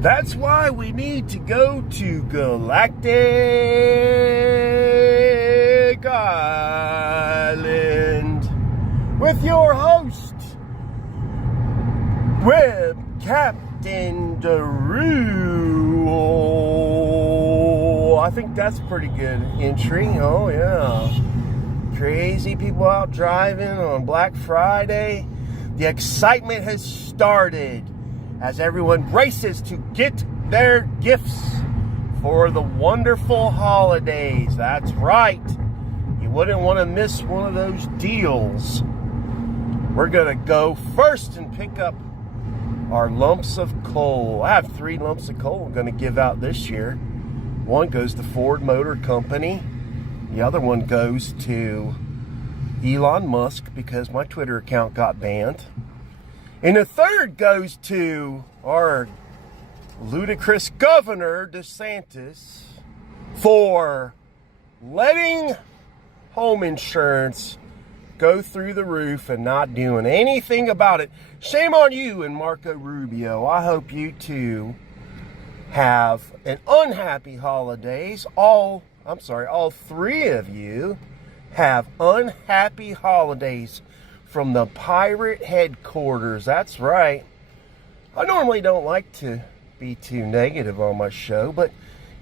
That's why we need to go to Galactic Island with your host, Web Captain Daru. I think that's a pretty good entry. Oh, yeah. Crazy people out driving on Black Friday. The excitement has started as everyone races to get their gifts for the wonderful holidays. That's right. You wouldn't want to miss one of those deals. We're going to go first and pick up our lumps of coal. I have 3 lumps of coal I'm going to give out this year. One goes to Ford Motor Company. The other one goes to Elon Musk because my Twitter account got banned. And the third goes to our ludicrous Governor DeSantis for letting home insurance go through the roof and not doing anything about it. Shame on you and Marco Rubio. I hope you two have an unhappy holidays. All 3 of you have unhappy holidays from the pirate headquarters. That's right. I normally don't like to be too negative on my show, but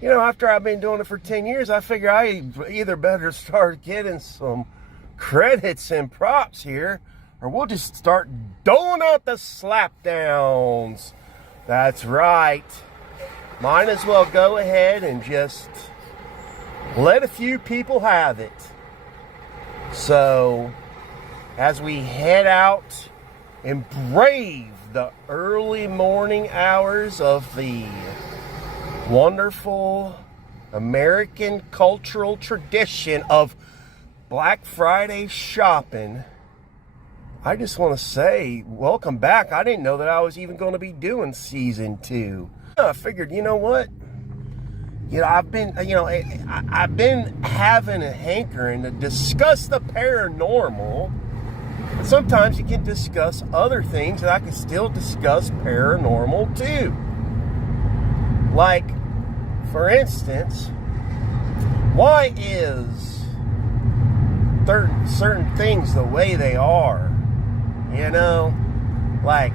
you know, after I've been doing it for 10 years, I figure I either better start getting some credits and props here, or we'll just start doling out the slapdowns. That's right. Might as well go ahead and just let a few people have it. So, as we head out and brave the early morning hours of the wonderful American cultural tradition of Black Friday shopping, I just want to say, welcome back. I didn't know that I was even going to be doing season 2. I figured, you know what? You know, I've been having a hankering to discuss the paranormal. But sometimes you can discuss other things, and I can still discuss paranormal too. Like, for instance, why is certain things the way they are? You know, like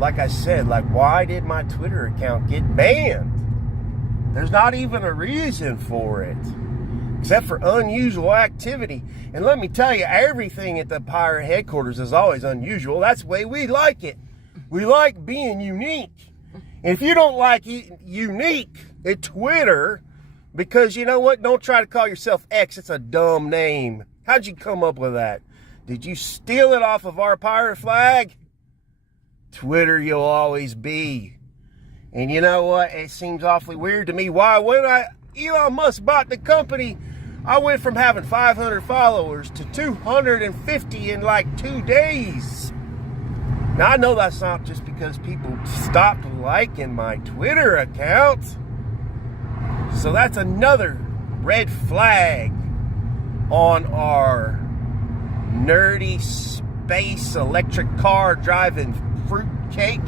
I said, like, why did my Twitter account get banned? There's not even a reason for it, except for unusual activity. And let me tell you, everything at the pirate headquarters is always unusual. That's the way we like it. We like being unique. And if you don't like unique at Twitter, because you know what? Don't try to call yourself X. It's a dumb name. How'd you come up with that? Did you steal it off of our pirate flag? Twitter you'll always be. And you know what? It seems awfully weird to me. Why, when Elon Musk bought the company, I went from having 500 followers to 250 in like 2 days. Now, I know that's not just because people stopped liking my Twitter account. So that's another red flag on our nerdy space electric car driving fruitcake.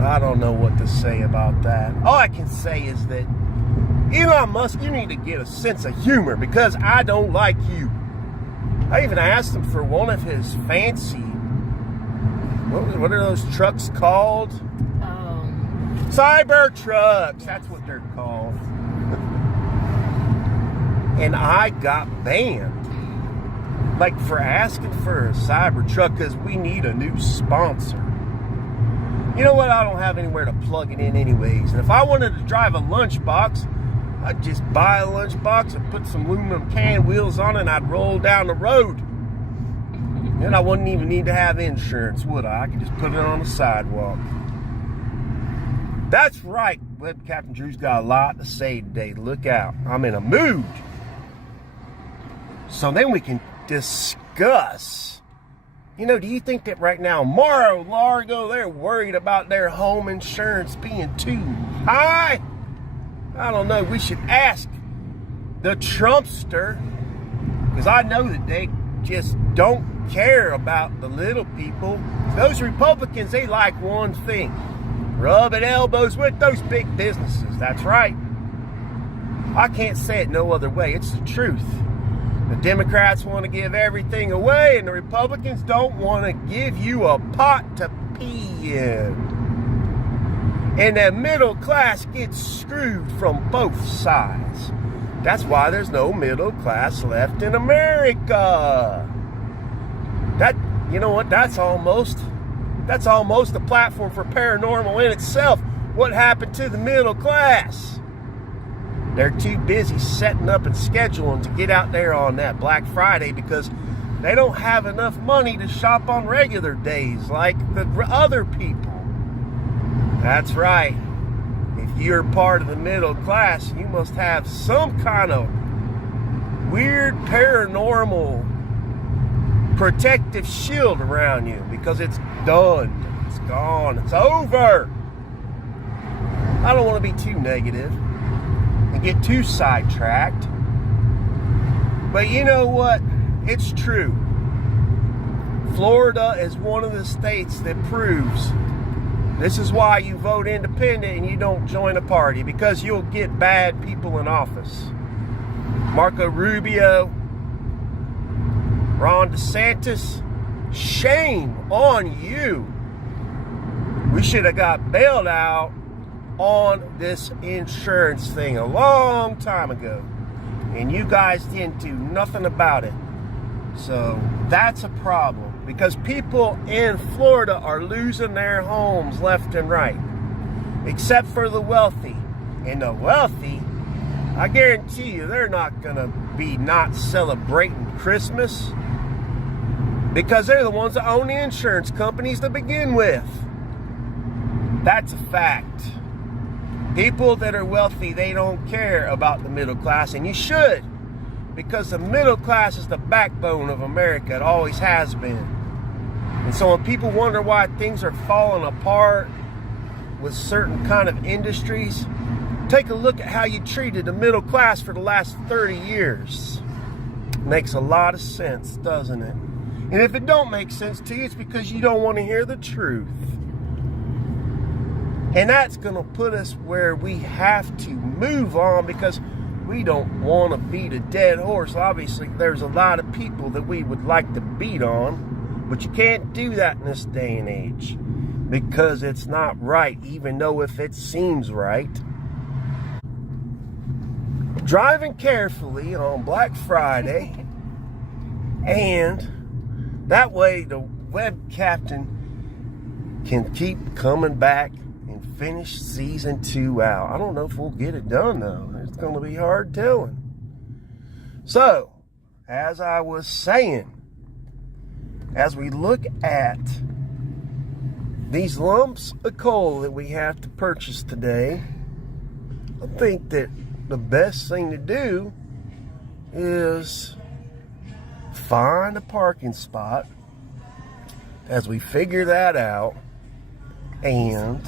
I don't know what to say about that. All I can say is that Elon Musk, you need to get a sense of humor because I don't like you. I even asked him for one of his fancy, what are those trucks called? Cyber trucks. That's what they're called. And I got banned. Like, for asking for a cyber truck because we need a new sponsor. You know what? I don't have anywhere to plug it in anyways. And if I wanted to drive a lunchbox, I'd just buy a lunchbox and put some aluminum can wheels on it and I'd roll down the road. Then I wouldn't even need to have insurance, would I? I could just put it on the sidewalk. That's right. Web Captain Drew's got a lot to say today. Look out. I'm in a mood. So then we can discuss. You know, do you think that right now, Mar-a-Lago, they're worried about their home insurance being too high? I don't know. We should ask the Trumpster, because I know that they just don't care about the little people. Those Republicans, they like one thing. rubbing elbows with those big businesses. That's right. I can't say it no other way. It's the truth. The Democrats want to give everything away, and the Republicans don't want to give you a pot to pee in. And the middle class gets screwed from both sides. That's why there's no middle class left in America. That, you know what, that's almost a platform for paranormal in itself. What happened to the middle class? They're too busy setting up and scheduling to get out there on that Black Friday because they don't have enough money to shop on regular days like the other people. That's right. If you're part of the middle class, you must have some kind of weird paranormal protective shield around you because it's done. It's gone. It's over. I don't want to be too negative and get too sidetracked. But you know what? It's true. Florida is one of the states that proves this is why you vote independent and you don't join a party, because you'll get bad people in office. Marco Rubio, Ron DeSantis, shame on you. We should have got bailed out on this insurance thing a long time ago, and you guys didn't do nothing about it. So that's a problem, because people in Florida are losing their homes left and right, except for the wealthy. And the wealthy, I guarantee you, they're not going to be not celebrating Christmas, because they're the ones that own the insurance companies to begin with. That's a fact. People that are wealthy, they don't care about the middle class, and you should, because the middle class is the backbone of America. It always has been. And so when people wonder why things are falling apart with certain kind of industries, take a look at how you treated the middle class for the last 30 years. Makes a lot of sense, doesn't it? And if it don't make sense to you, it's because you don't want to hear the truth. And that's going to put us where we have to move on, because we don't want to beat a dead horse. Obviously, there's a lot of people that we would like to beat on, but you can't do that in this day and age, because it's not right, even though if it seems right. Driving carefully on Black Friday, and that way the web captain can keep coming back and finish season 2 out. I don't know if we'll get it done, though. It's going to be hard telling. So, as I was saying, as we look at these lumps of coal that we have to purchase today, I think that the best thing to do is find a parking spot as we figure that out and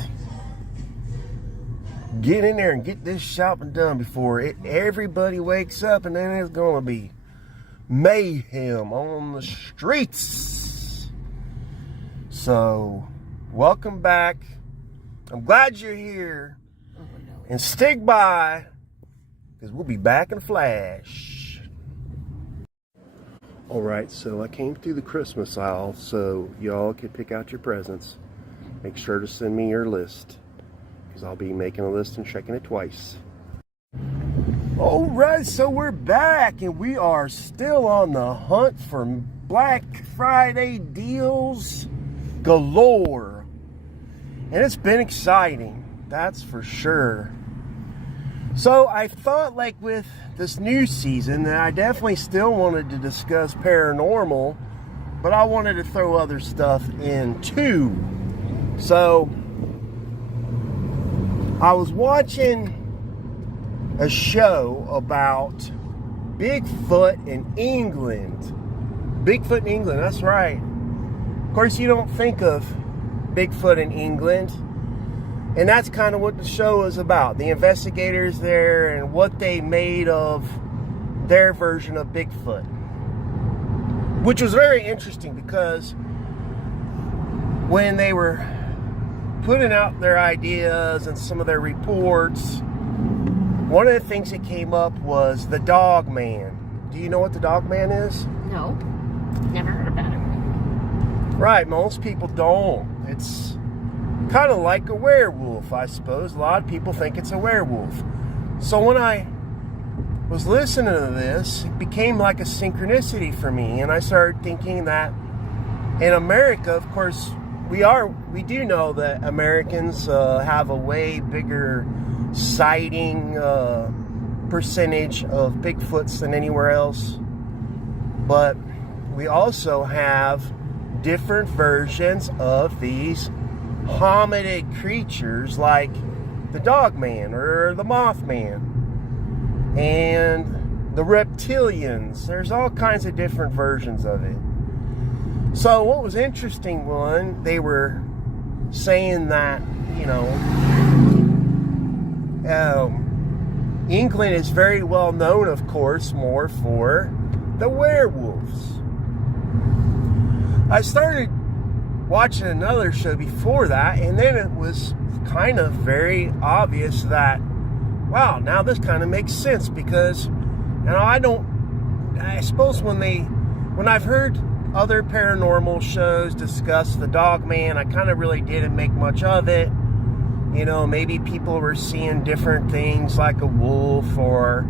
get in there and get this shopping done before everybody wakes up, and then it's going to be mayhem on the streets. So, welcome back. I'm glad you're here. And stick by, because we'll be back in a flash. Alright, so I came through the Christmas aisle so y'all could pick out your presents. Make sure to send me your list, because I'll be making a list and checking it twice. Alright, so we're back, and we are still on the hunt for Black Friday deals galore. And it's been exciting, that's for sure. So I thought, like with this new season, that I definitely still wanted to discuss paranormal, but I wanted to throw other stuff in too. So I was watching a show about Bigfoot in England. Bigfoot in England, that's right. Of course, you don't think of Bigfoot in England, and that's kind of what the show is about. The investigators there and what they made of their version of Bigfoot, which was very interesting, because when they were putting out their ideas and some of their reports, one of the things that came up was the Dogman. Do you know what the Dogman is? No, never heard about it. Right, most people don't. It's kind of like a werewolf, I suppose. A lot of people think it's a werewolf. So when I was listening to this, it became like a synchronicity for me, and I started thinking that in America, of course, we do know that Americans have a way bigger sighting percentage of Bigfoots than anywhere else, but we also have different versions of these hominid creatures like the Dogman or the Mothman and the reptilians. There's all kinds of different versions of it. So what was interesting, they were saying that, England is very well known, of course, more for the werewolves. I started watching another show before that, and then it was kind of very obvious that, wow, now this kind of makes sense, because I suppose when I've heard other paranormal shows discuss the Dogman, I kind of really didn't make much of it. Maybe people were seeing different things like a wolf or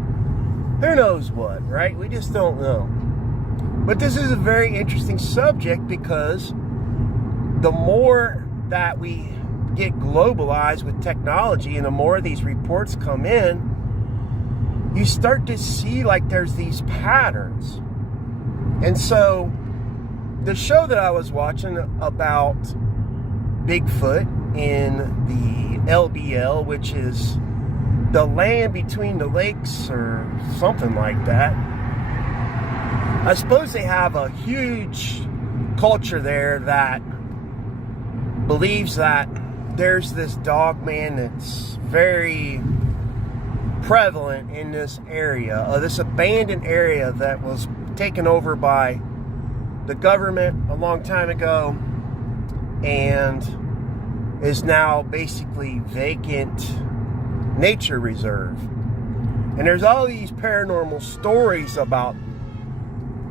who knows what, right? We just don't know. But this is a very interesting subject, because the more that we get globalized with technology and the more these reports come in, you start to see like there's these patterns. And so the show that I was watching about Bigfoot in the LBL, which is the land between the lakes or something like that, I suppose they have a huge culture there that believes that there's this Dogman that's very prevalent in this area, this abandoned area that was taken over by the government a long time ago and is now basically vacant nature reserve. And there's all these paranormal stories about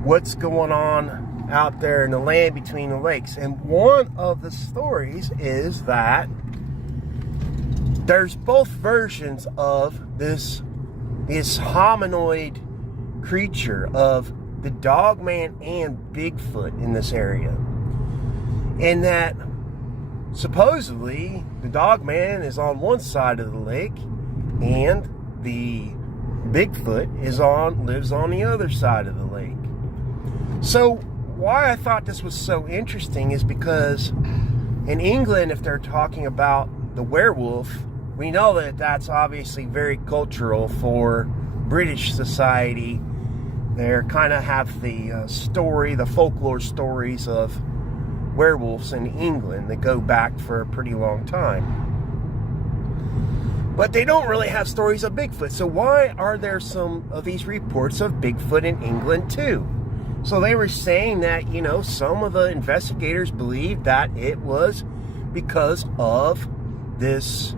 what's going on out there in the land between the lakes. And one of the stories is that there's both versions of this hominoid creature of the Dogman and Bigfoot in this area. And that supposedly the Dogman is on one side of the lake and the Bigfoot lives on the other side of the lake. So why I thought this was so interesting is because in England, if they're talking about the werewolf, we know that that's obviously very cultural for British society. They kind of have the folklore stories of werewolves in England that go back for a pretty long time. But they don't really have stories of Bigfoot. So why are there some of these reports of Bigfoot in England too? So they were saying that, some of the investigators believed that it was because of this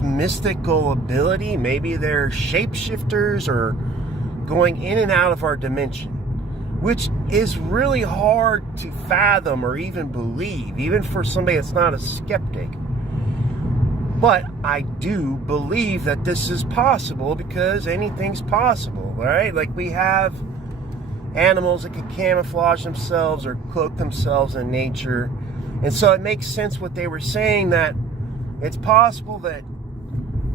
mystical ability. Maybe they're shapeshifters or going in and out of our dimension, which is really hard to fathom or even believe, even for somebody that's not a skeptic. But I do believe that this is possible, because anything's possible, right? Like, we have animals that can camouflage themselves or cloak themselves in nature. And so it makes sense what they were saying, that it's possible that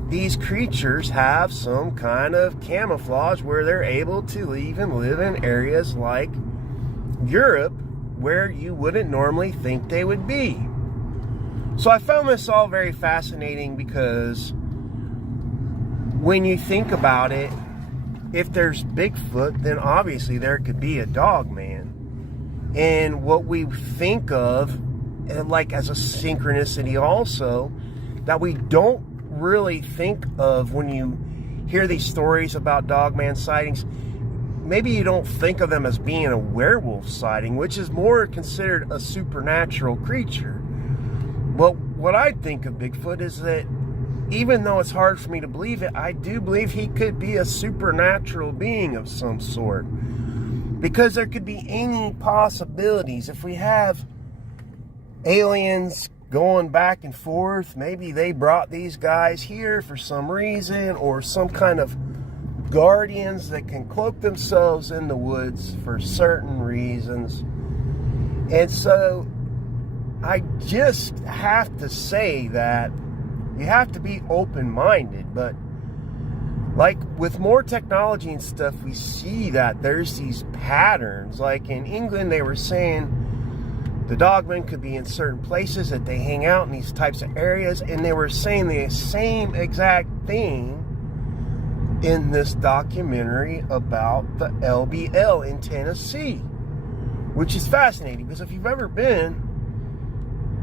these creatures have some kind of camouflage where they're able to even live in areas like Europe where you wouldn't normally think they would be. So I found this all very fascinating, because when you think about it, if there's Bigfoot, then obviously there could be a Dogman. And what we think of, like as a synchronicity also, that we don't really think of when you hear these stories about Dogman sightings. Maybe you don't think of them as being a werewolf sighting, which is more considered a supernatural creature. Well, what I think of Bigfoot is that even though it's hard for me to believe it, I do believe he could be a supernatural being of some sort. Because there could be any possibilities. If we have aliens going back and forth, maybe they brought these guys here for some reason, or some kind of guardians that can cloak themselves in the woods for certain reasons. And so I just have to say that you have to be open-minded, but like with more technology and stuff, we see that there's these patterns. Like in England, they were saying the dogmen could be in certain places, that they hang out in these types of areas, and they were saying the same exact thing in this documentary about the LBL in Tennessee, which is fascinating, because if you've ever been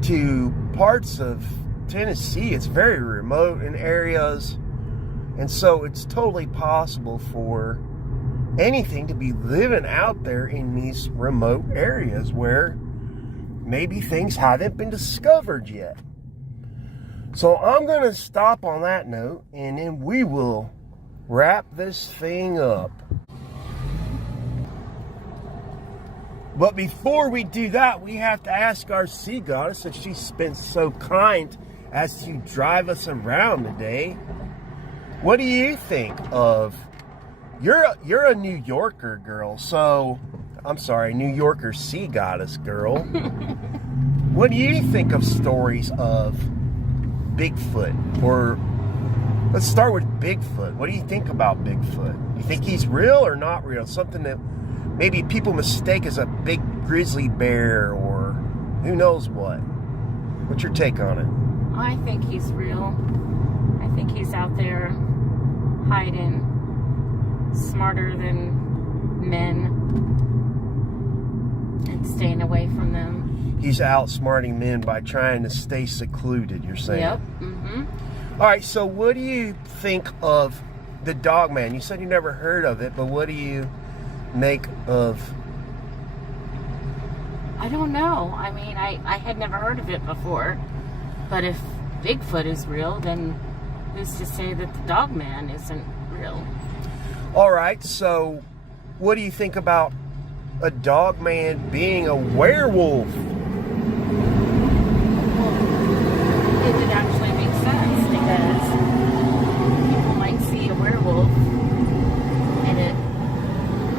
to parts of Tennessee, it's very remote in areas, and so it's totally possible for anything to be living out there in these remote areas where maybe things haven't been discovered yet. So I'm going to stop on that note, and then we will wrap this thing up. But before we do that, we have to ask our sea goddess if she's been so kind as to drive us around today. What do you think of... You're a New Yorker girl, so... I'm sorry, New Yorker sea goddess girl. What do you think of stories of Bigfoot? Or let's start with Bigfoot. What do you think about Bigfoot? You think he's real or not real? Something that maybe people mistake as a big grizzly bear or who knows what. What's your take on it? I think he's real. I think he's out there hiding, smarter than men, and staying away from them. He's outsmarting men by trying to stay secluded, you're saying? Yep. Mm-hmm. All right, so what do you think of the Dogman? You said you never heard of it, but what do you make of... I don't know. I mean, I had never heard of it before. But if Bigfoot is real, then who's to say that the Dogman isn't real? All right, so what do you think about a Dogman being a werewolf? Well, it would actually make sense, because people might see a werewolf and it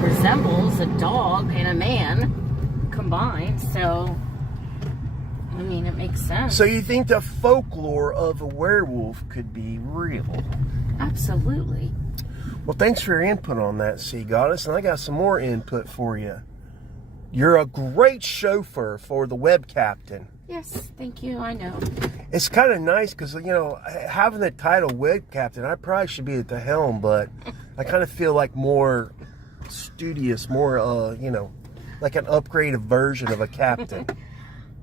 resembles a dog and a man combined, so I mean, it makes sense. So you think the folklore of a werewolf could be real? Absolutely. Well, thanks for your input on that, Sea Goddess, and I got some more input for you. You're a great chauffeur for the Web Captain. Yes, thank you, I know. It's kind of nice because, you know, having the title Web Captain, I probably should be at the helm, but I kind of feel like more studious, more, you know, like an upgraded version of a captain.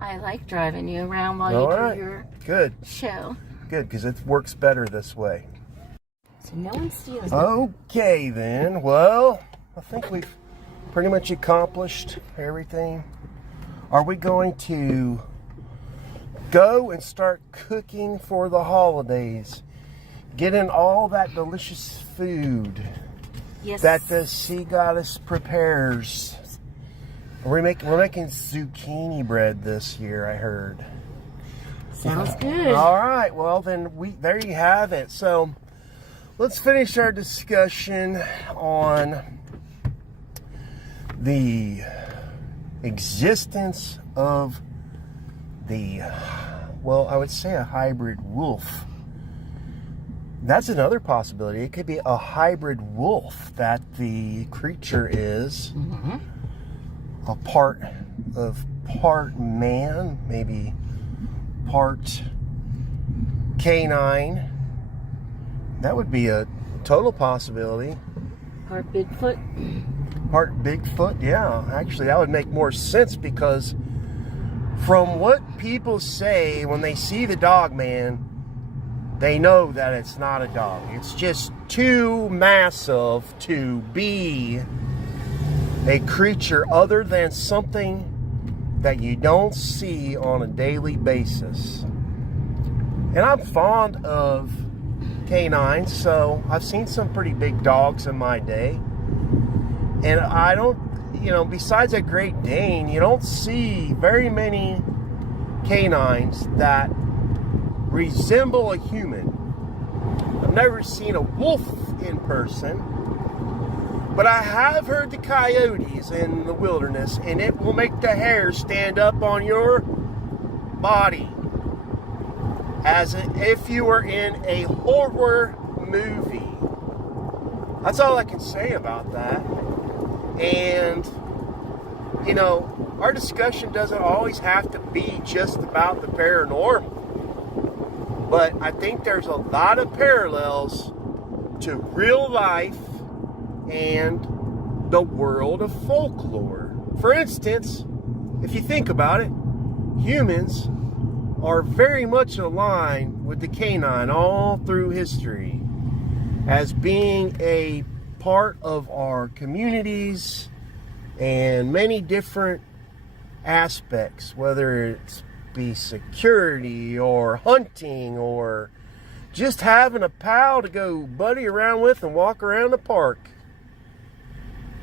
I like driving you around while you do your show. Good, because it works better this way. So no one steals it. Okay, then. Well, I think we've pretty much accomplished everything. Are we going to go and start cooking for the holidays? Getting all that delicious food that the Sea Goddess prepares. We're making zucchini bread this year, I heard. Sounds good. All right, well then there you have it. So let's finish our discussion on the existence of the, well, I would say a hybrid wolf. That's another possibility. It could be a hybrid wolf, that the creature is a part man, maybe part canine. That would be a total possibility. Part Bigfoot? Part Bigfoot, yeah. Actually, that would make more sense, because from what people say, when they see the Dogman, they know that it's not a dog. It's just too massive to be a creature other than something that you don't see on a daily basis. And I'm fond of canines, so I've seen some pretty big dogs in my day. And I don't, besides a Great Dane, you don't see very many canines that resemble a human. I've never seen a wolf in person, but I have heard the coyotes in the wilderness, and it will make the hair stand up on your body as if you were in a horror movie. That's all I can say about that. And, our discussion doesn't always have to be just about the paranormal. But I think there's a lot of parallels to real life and the world of folklore. For instance, if you think about it, humans are very much aligned with the canine all through history as being a part of our communities and many different aspects, whether it's be security or hunting or just having a pal to go buddy around with and walk around the park.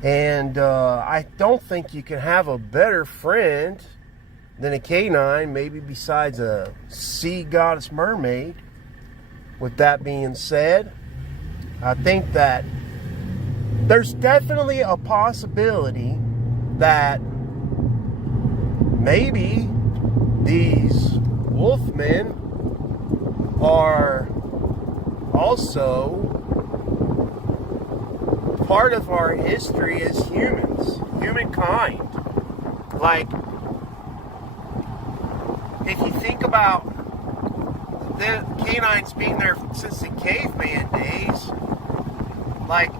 And I don't think you can have a better friend than a canine, maybe besides a sea goddess mermaid. With that being said, I think that there's definitely a possibility that maybe these wolfmen are also part of our history as humans, humankind. Like, if you think about the canines being there since the caveman days, like,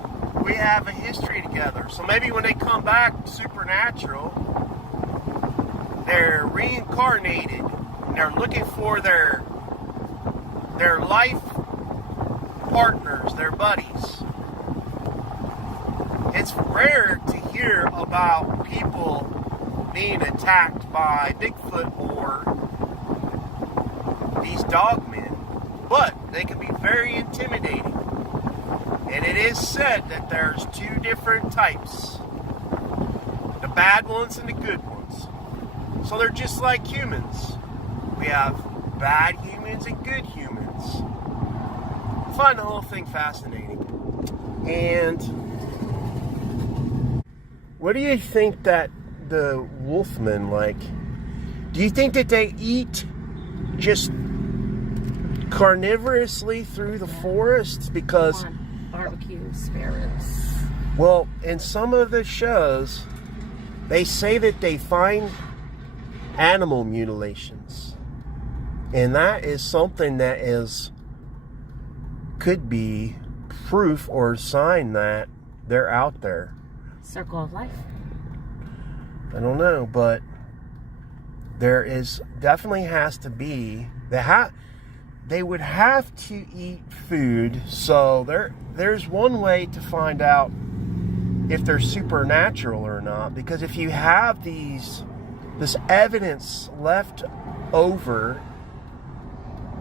we have a history together. So maybe when they come back supernatural, they're reincarnated and they're looking for their life partners, their buddies. It's rare to hear about people being attacked by Bigfoot or these dogmen, but they can be very intimidating. And it is said that there's two different types, the bad ones and the good ones. So they're just like humans. We have bad humans and good humans. I find the whole thing fascinating. And what do you think that the wolfmen like? Do you think that they eat just carnivorously through the forests? Because barbecue sparrows. Well, in some of the shows, they say that they find animal mutilations. And that is something that could be proof or sign that they're out there. Circle of life. I don't know, but there is definitely has to be. They would have to eat food, so there's one way to find out if they're supernatural or not. Because if you have this evidence left over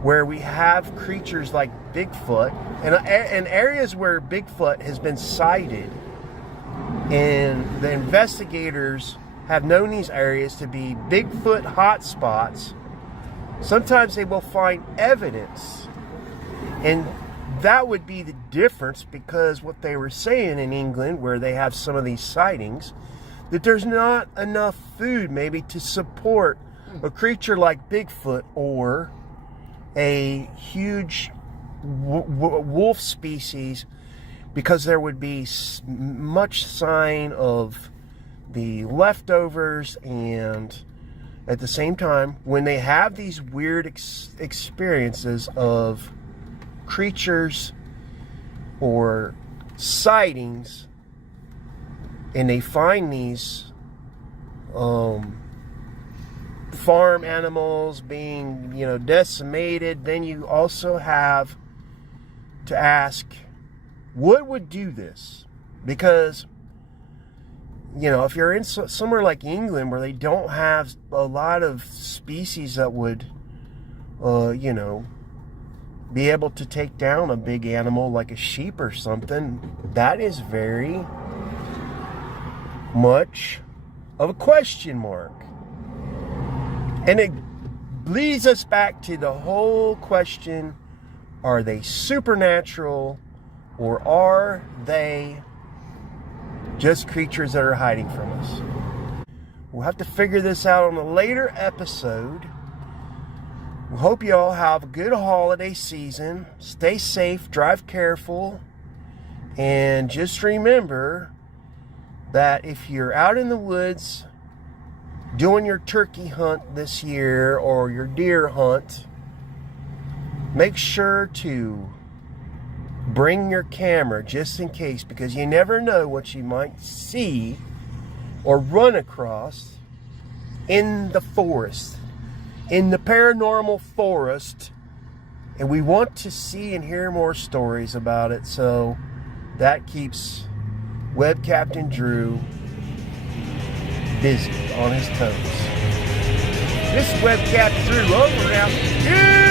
where we have creatures like Bigfoot, and areas where Bigfoot has been sighted, and the investigators have known these areas to be Bigfoot hotspots, sometimes they will find evidence. And that would be the difference, because what they were saying in England, where they have some of these sightings, that there's not enough food maybe to support a creature like Bigfoot or a huge wolf species, because there would be much sign of the leftovers. And at the same time, when they have these weird experiences of creatures or sightings, and they find these farm animals being, decimated, then you also have to ask, what would do this? Because, if you're in somewhere like England where they don't have a lot of species that would, be able to take down a big animal like a sheep or something, that is very much of a question mark. And it leads us back to the whole question, are they supernatural or are they just creatures that are hiding from us? We'll have to figure this out on a later episode. We hope you all have a good holiday season. Stay safe, drive careful, and just remember that if you're out in the woods doing your turkey hunt this year or your deer hunt, make sure to bring your camera just in case, because you never know what you might see or run across in the forest, in the paranormal forest. And we want to see and hear more stories about it, so that keeps Web Captain Drew busy on his toes. This is Web Captain Drew over now.